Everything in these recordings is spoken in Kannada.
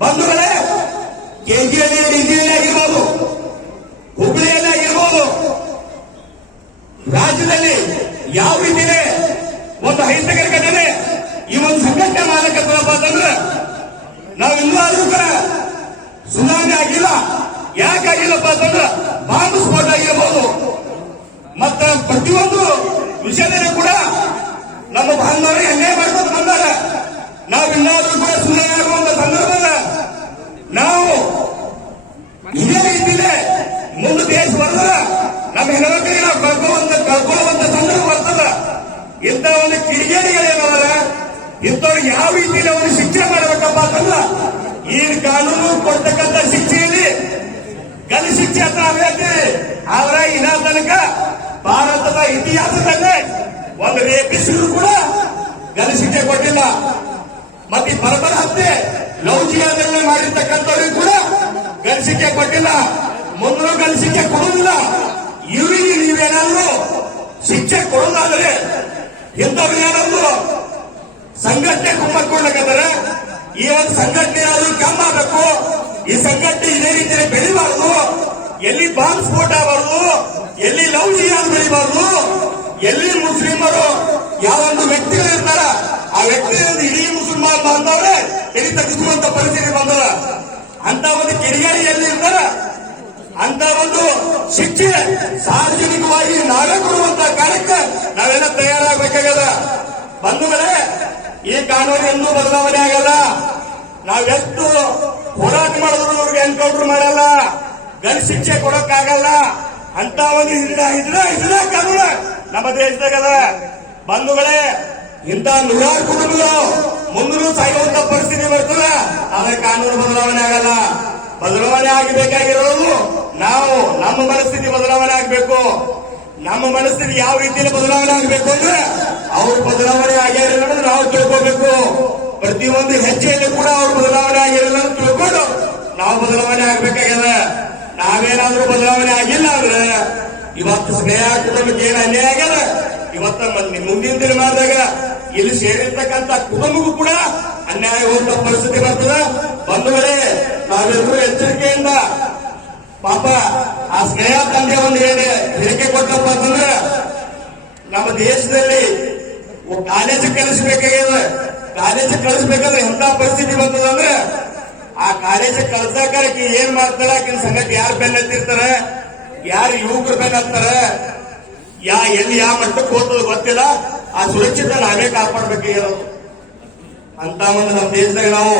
ಬಂಧುಗಳೇ ಕೆಜಿಯಲ್ಲಿ ಡಿಜಿಯಲ್ಲಿ ಆಗಿರ್ಬೋದು ಹುಬ್ಬಳ್ಳಿಯಲ್ಲಿ ಆಗಿರ್ಬೋದು, ರಾಜ್ಯದಲ್ಲಿ ಯಾವ ರೀತಿನೇ ಒಂದು ಅಹಿತಕರ ಘಟನೆ, ಈ ಒಂದು ಸಂಘಟನೆ ಮಾಡಕತ್ತಪ್ಪ ಅಂತಂದ್ರೆ, ನಾವು ಇನ್ನೂ ಆದ್ರೂ ಕೂಡ ಸುನಾಮಿ ಆಗಿಲ್ಲ. ಯಾಕೆ ಆಗಿಲ್ಲಪ್ಪ ಅಂತಂದ್ರೆ, ಬಾಂಬ್ ಸ್ಫೋಟ ಆಗಿರ್ಬೋದು. ಮತ್ತ ಪ್ರತಿಯೊಂದು ವಿಷಯದಲ್ಲಿ ಕೂಡ ನಮ್ಮ ಬಾಂಧವರು ಅನ್ಯಾಯ ಮಾಡ್ಕೊಂಡು ಬಂದಾಗ ನಾವು ಇನ್ನಾದ್ರೂ ಕೂಡ ಸುಮ್ಮನೆ ಆಗುವಂತ ಸಂದರ್ಭದ ನಾವು ಇದೇ ರೀತಿಯೇ ಮುಂದೆ ದೇಶ ಬರ್ತದ ನಮ್ಮ ಹೆಣ್ಮಕ್ಳಿಗೆ ನಾವು ಕಳ್ಕೊಳ್ಳುವಂತ ಕಳ್ಕೊಳ್ಳುವಂತ ಸಂದರ್ಭ ಬರ್ತದ ಇಂಥ ಒಂದು ಕಿಡಿಗೇಡಿಗಳೇನವಲ್ಲ ಇಂಥವ್ರಿಗೆ ಯಾವ ರೀತಿಯಲ್ಲಿ ಅವರು ಶಿಕ್ಷೆ ಮಾಡಬೇಕಪ್ಪ ಅಂತಂದ್ರ ಈ ಕಾನೂನು ಕೊಡ್ತಕ್ಕಂಥ ಶಿಕ್ಷೆಯಲ್ಲಿ ಗಲ್ ಶಿಕ್ಷೆ ಅಂತ ಹೇಳ್ತೀವಿ. ಆದ್ರೆ ಇನ್ನ ತನಕ ಭಾರತದ ಇತಿಹಾಸದಲ್ಲೇ ಒಂದು ರೇಪಿಸಿದ್ರು ಕೂಡ ಗಲ್ ಶಿಕ್ಷೆ ಕೊಟ್ಟಿಲ್ಲ. ಮತ್ತೆ ಪರಪರ ಹತ್ಯೆ ಲವ್ ಮಾಡಿರ್ತಕ್ಕಂಥವ್ರಿಗೆ ಕೂಡ ಗಲ್ಸಿಕೆ ಕೊಟ್ಟಿಲ್ಲ. ಮುಂದೂ ಶಿಕ್ಷೆ ಕೊಡುವುದಿಲ್ಲ. ಇವರಿಗೆ ನೀವೇನಾದ್ರು ಶಿಕ್ಷೆ ಕೊಡೋದಾದ್ರೆ ಇಂಥವ್ರು ಏನಾದ್ರು ಸಂಘಟನೆ ಕುಮ್ಮಕ್ಕೊಳ್ಳಕತ್ತಾರೆ ಈ ಒಂದು ಸಂಘಟನೆ ಅದು ಕಮ್ಮ ಆಗಬೇಕು, ಈ ಸಂಘಟನೆ ಇದೇ ರೀತಿ ಬೆಳಿಬಾರದು, ಎಲ್ಲಿ ಬಾಂಬ್ ಸ್ಫೋಟ ಆಗಬಾರದು, ಎಲ್ಲಿ ಲವ್ ಜಿಹಾದ್ ಬೆಳಿಬಾರದು, ಎಲ್ಲಿ ಮುಸ್ಲಿಮರು ಯಾವೊಂದು ವ್ಯಕ್ತಿಗಳು ಇರ್ತಾರ, ಆ ವ್ಯಕ್ತಿಗಳಿಂದ ಇಡೀ ಮುಸಲ್ಮಾನ್ ಬಾಂಧವರೇ ಎಲ್ಲಿ ತಗ್ಗಿಸುವಂತ ಪರಿಸ್ಥಿತಿ ಬಂದದ? ಅಂತ ಒಂದು ಕಿರಿಯರಿ ಎಲ್ಲಿ ಇರ್ತಾರ. ಅಂತ ಒಂದು ಶಿಕ್ಷೆ ಸಾರ್ವಜನಿಕವಾಗಿ ನಾವೇ ಕೊಡುವಂತ ಕಾರ್ಯಕ್ಕೆ ನಾವೆಲ್ಲ ತಯಾರಾಗಬೇಕಾಗದ ಬಂಧುಗಳೇ ಕಾನೂನು ಎಂದೂ ಬದಲಾವಣೆ ಆಗಲ್ಲ ನಾವೆಷ್ಟು ಹೋರಾಟ ಮಾಡಿದ್ರು ಅವ್ರಿಗೆ ಎನ್ಕೌಂಟರ್ ಮಾಡಲ್ಲ. ಗನ್ ಶಿಕ್ಷೆ ಕೊಡಕ್ಕಾಗಲ್ಲ. ಅಂತ ಒಂದು ಹಿಡಿದ ಹಿಡಿದ ಕಾನೂನು ನಮ್ಮ ದೇಶದಾಗದ. ಬಂಧುಗಳೇ, ಇಂಥ ನೂರಾರು ಕುಟುಂಬಗಳು ಮುಂದೂ ಸಾಯುವಂತ ಪರಿಸ್ಥಿತಿ ಬರ್ತದ. ಆದ್ರೆ ಕಾನೂನು ಬದಲಾವಣೆ ಆಗಲ್ಲ ಬದಲಾವಣೆ ಆಗಬೇಕಾಗಿರೋದು ನಾವು, ನಮ್ಮ ಮನಸ್ಥಿತಿ ಬದಲಾವಣೆ ಆಗಬೇಕು. ನಮ್ಮ ಮನಸ್ಥಿತಿ ಯಾವ ರೀತಿಯಲ್ಲಿ ಬದಲಾವಣೆ ಆಗಬೇಕು ಅಂದ್ರೆ ಅವ್ರ ಬದಲಾವಣೆ ಆಗ್ಯಾರಿಲ್ಲ ಅಂದ್ರೆ ನಾವು ತಿಳ್ಕೋಬೇಕು. ಪ್ರತಿಯೊಂದು ಹೆಜ್ಜೆಯಲ್ಲಿ ಕೂಡ ಅವ್ರ ಬದಲಾವಣೆ ಆಗಿರಲಿಲ್ಲ ಅಂತ ತಿಳ್ಕೊಂಡು ನಾವು ಬದಲಾವಣೆ ಆಗ್ಬೇಕಾಗ್ಯದ. ನಾವೇನಾದ್ರೂ ಬದಲಾವಣೆ ಆಗಿಲ್ಲ ಅಂದ್ರೆ ಇವತ್ತು ಸ್ನೇಹ ಕುಟುಂಬಕ್ಕೆ ಏನು ಅನ್ಯಾಯ ಆಗ್ಯದ? ಇವತ್ತ ಮುಂದಿನ ದಿನಮಾನದಾಗ ಇಲ್ಲಿ ಸೇರಿರ್ತಕ್ಕಂತ ಕುಟುಂಬಕ್ಕೂ ಕೂಡ ಅನ್ಯಾಯ ಹೋಗುವಂತ ಪರಿಸ್ಥಿತಿ ಬರ್ತದ. ಬಂಧುಗಳೇ ನಾವೆಲ್ಲರೂ ಎಚ್ಚರಿಕೆಯಿಂದ, ಪಾಪ ಆ ಸ್ನೇಹ ತಂದೆ ಒಂದು ಹೇಳಿಕೆ ಕೊಟ್ಟಪ್ಪ ಅಂತಂದ್ರೆ, ನಮ್ಮ ದೇಶದಲ್ಲಿ ಕಾಲೇಜ್ ಕಲಿಸ್ಬೇಕಾಗ್ಯದ ಕಾಲೇಜ್ ಕಳಿಸ್ಬೇಕಂದ್ರೆ ಎಂತ ಪರಿಸ್ಥಿತಿ ಬಂದದಂದ್ರೆ ಆ ಕಾಲೇಜ್ ಕಳ್ಸಾಕಿ ಏನ್ ಮಾಡ್ತಾರ ಆಕಿನ ಸಂಗತಿ ಯಾರು ಬೆನ್ನ ಹತ್ತಿರ್ತಾರ, ಯಾರು ಯುವಕರು ಬೆನ್ನ ಹತ್ತಾರ, ಯಾ ಎಲ್ಲಿ ಯಾವ ಮಟ್ಟಕ್ಕೆ ಹೋಗ್ತದ ಗೊತ್ತಿಲ್ಲ. ಆ ಸುರಕ್ಷಿತ ನಾವೇ ಕಾಪಾಡ್ಬೇಕಾಗಿರೋದು ಅಂತ ಒಂದು ನಮ್ಮ ದೇಶದಾಗ ನಾವು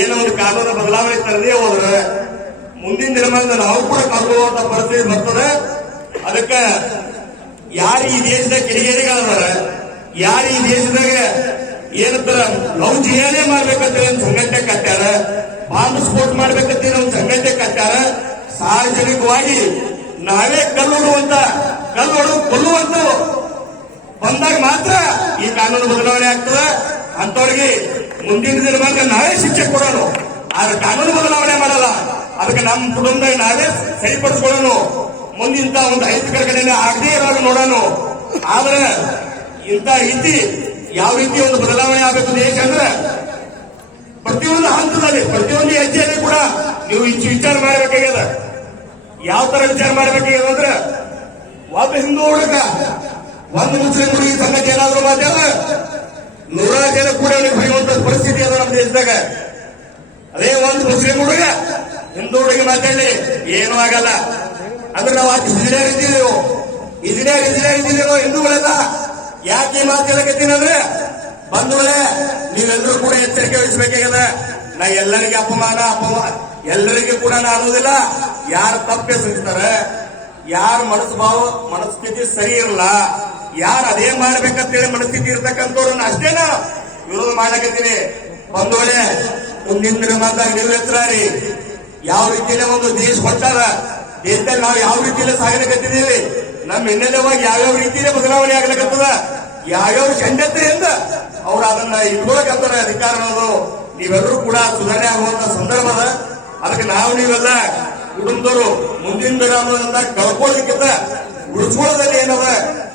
ಏನೋ ಒಂದು ಕಾನೂನು ಬದಲಾವಣೆ ತರದೇ ಹೋದ್ರೆ, ಮುಂದಿನ ದಿನಮಾನದ ನಾವು ಕೂಡ ಕಳ್ಕೊಳ್ಳುವಂತ ಪರಿಸ್ಥಿತಿ ಬರ್ತದೆ. ಅದಕ್ಕೆ ಯಾರು ಈ ದೇಶದ ಕಿಡಿಗೇಡಿಗಳದಾರ ಯಾರು ಈ ದೇಶದಾಗ ಏನಂತಾರ ಲವ್ ಏನೇ ಮಾಡ್ಬೇಕಂತ ಒಂದು ಸಂಘಟನೆ ಕಟ್ಟಾರ ಬಾಂಬ್ ಸ್ಫೋಟ ಮಾಡ್ಬೇಕಂತ ಒಂದು ಸಂಘಟನೆ ಕಟ್ಟಾರ ಸಾರ್ವಜನಿಕವಾಗಿ ನಾವೇ ಕಲ್ಲು ಕಲ್ಲೊಡು ಕೊಲ್ಲುವಂತ ಬಂದಾಗ ಮಾತ್ರ ಈ ಕಾನೂನು ಬದಲಾವಣೆ ಆಗ್ತದ. ಅಂತವ್ರಿಗೆ ಮುಂದಿನ ದಿನಮಾನ ನಾವೇ ಶಿಕ್ಷೆ ಕೊಡೋಣ ಆದ್ರೆ ಕಾನೂನು ಬದಲಾವಣೆ ಮಾಡಲ್ಲ. ಅದಕ್ಕೆ ನಮ್ಮ ಕುಟುಂಬದಾಗ ನಾವೇ ಸರಿಪಡಿಸ್ಕೊಳ್ಳೋಣ ಮುಂದಿಂತ ಒಂದು ಅಹಿತಕರ ಕಡೆನೇ ಆಗದೇ ಇರೋರು ನೋಡೋಣ ಆದ್ರೆ ಇಂಥ ರೀತಿ ಯಾವ ರೀತಿ ಒಂದು ಬದಲಾವಣೆ ಆಗಬೇಕು ದೇಶ ಅಂದ್ರೆ ಪ್ರತಿಯೊಂದು ಹಂತದಲ್ಲಿ, ಪ್ರತಿಯೊಂದು ಹೆಜ್ಜೆಯಲ್ಲಿ ಕೂಡ ನೀವು ಇಚ್ಚು ವಿಚಾರ ಮಾಡಬೇಕಾಗ್ಯದ ಯಾವ ತರ ವಿಚಾರ ಮಾಡಬೇಕಾಗ್ಯದ ಅಂದ್ರೆ ಒಬ್ಬ ಹಿಂದೂ ಹುಡುಗ ಒಂದು ಮುಸ್ಲಿಂ ಹುಡುಗಿ ಸಂಗತಿ ಏನಾದ್ರು ಮಾತಾಡ ನೂರಾರು ಜನ ಕೂಡ ಹೊಡೆಯುವಂತ ಪರಿಸ್ಥಿತಿ ಅದ ನಮ್ಮ ದೇಶದಾಗ. ಅದೇ ಒಂದು ಮುಸ್ಲಿಂ ಹುಡುಗ ಹಿಂದೂ ಹುಡುಗಿ ಮಾತಾಡಿ, ಏನೂ ಆಗಲ್ಲ. ಅಂದ್ರೆ ನಾವು ಇಂಜಿನಿಯರ್ ಇದ್ದೀವಿ ಇಂಜಿನಿಯರ್ ಇಂಜಿನಿಯರ್ ಇದ್ದೀವಿ ಹಿಂದೂಗಳೆಲ್ಲ. ಯಾಕೆ ಈ ಮಾತು ಹೇಳಕತ್ತೀನಿ ಅಂದ್ರೆ, ಬಂಧುಗಳೇ, ನೀವೆಲ್ಲರೂ ಕೂಡ ಎಚ್ಚರಿಕೆ ವಹಿಸಬೇಕಾಗಿದೆ. ನಾ ಎಲ್ಲರಿಗೆ ಅಪಮಾನ ಅಪಮಾನ ಎಲ್ಲರಿಗೂ ಕೂಡ ನಾ ಅನ್ನೋದಿಲ್ಲ. ಯಾರು ತಪ್ಪೆಸಗಿಸ್ತಾರೆ ಯಾರ ಮನಸ್ಸು ಭಾವ, ಮನಸ್ಥಿತಿ ಸರಿ ಇರಲ್ಲ, ಯಾರು ಅದೇ ಮಾಡ್ಬೇಕಂತೇಳಿ ಮನಸ್ಥಿತಿ ಇರ್ತಕ್ಕಂಥವ್ರನ್ನ ಅಷ್ಟೇನ ವಿರೋಧ ಮಾಡಕತ್ತೀನಿ ಬಂಧುಗಳೇ, ಮುಂದಿನ ಮಾತಾಗಿ ನೀವು ಎತ್ತರಾರಿ ಯಾವ ರೀತಿಯಲ್ಲಿ ಒಂದು ದೇಶ ಹೊಂಟಾರ ದೇಶದಲ್ಲಿ ನಾವು ಯಾವ ರೀತಿಯಲ್ಲಿ ಸಾಗಲಿಕತ್ತಿದ್ದೀವಿ? ನಮ್ಮ ಹಿನ್ನೆಲೆವಾಗಿ ಯಾವ್ಯಾವ ರೀತಿಯಲ್ಲಿ ಬದಲಾವಣೆ ಆಗ್ಲಿಕತ್ತದ? ಯಾವ್ಯಾವ ಎಂದ ಅವ್ರು ಅದನ್ನ ಇಟ್ಕೊಳಕತ್ತಾರ ಅಧಿಕಾರ ಅನ್ನೋದು ನೀವೆಲ್ಲರೂ ಕೂಡ ಸುಧಾರಣೆ ಆಗುವಂತ ಸಂದರ್ಭದ ಅದ. ಅದಕ್ಕೆ ನಾವು ನೀವೆಲ್ಲ ಕುಟುಂಬದವರು ಮುಂದಿನ ದಿನ ಕಳ್ಕೊಳ್ಳಿಕ್ಕಿಂತ ಉಳಿಸ್ಕೊಳ್ಳೋದಲ್ಲಿ ಏನದ?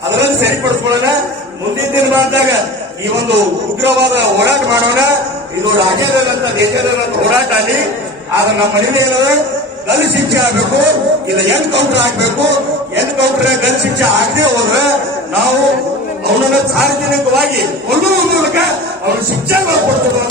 ಅದರಲ್ಲಿ ಸರಿಪಡಿಸ್ಕೊಳ್ಳೋಣ. ಮುಂದಿನ ದಿನಮಾನದಾಗ ಈ ಒಂದು ಉಗ್ರವಾದ ಹೋರಾಟ ಮಾಡೋಣ. ಇದು ರಾಜ್ಯದಲ್ಲಂತ ದೇಶದಲ್ಲಂತ ಹೋರಾಟ ಅಲ್ಲಿ ಆದ್ರೆ ನಮ್ಮ ಮನೇಲಿ ಏನದ? ಗಲ್ ಶಿಕ್ಷೆ ಆಗ್ಬೇಕು, ಇಲ್ಲ ಎನ್ಕೌಂಟರ್ ಆಗ್ಬೇಕು ಎನ್ಕೌಂಟರ್ ಗಲ್ ಶಿಕ್ಷೆ ಆಗದೆ ಹೋದ್ರೆ ನಾವು ಅವನನ್ನ ಸಾರ್ವಜನಿಕವಾಗಿ ಕೊಲ್ಲುವ ಮೂಲಕ ಅವ್ರ ಶಿಕ್ಷೆ ಕೊಡ್ತದೆ